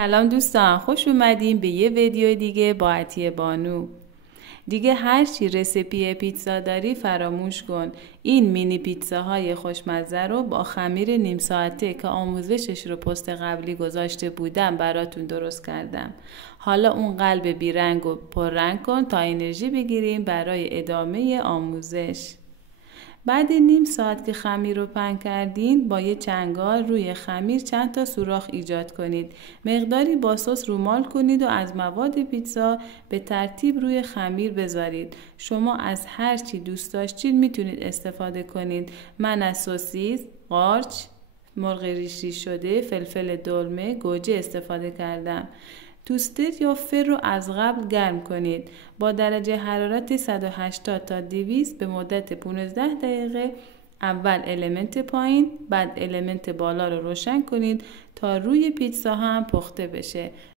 سلام دوستان، خوش اومدیم به یه ویدیو دیگه با عطیه بانو. دیگه هرچی رسیپی پیتزا داری فراموش کن. این مینی پیتزاهای خوشمزه رو با خمیر نیم ساعته که آموزشش رو پست قبلی گذاشته بودم براتون درست کردم. حالا اون قلب بیرنگ و پررنگ کن تا انرژی بگیریم برای ادامه آموزش. بعد نیم ساعت که خمیر رو پهن کردین با یه چنگال روی خمیر چند تا سوراخ ایجاد کنید. مقداری با سس رومال کنید و از مواد پیتزا به ترتیب روی خمیر بذارید. شما از هر چی دوست داشتید میتونید استفاده کنید. من از سوسیس، قارچ، مرغ ریش ریش شده، فلفل دلمه، گوجه استفاده کردم. توستر یا فر رو از قبل گرم کنید. با درجه حرارت 180 تا 200 به مدت 15 دقیقه اول المنت پایین بعد المنت بالا رو روشن کنید تا روی پیتزا هم پخته بشه.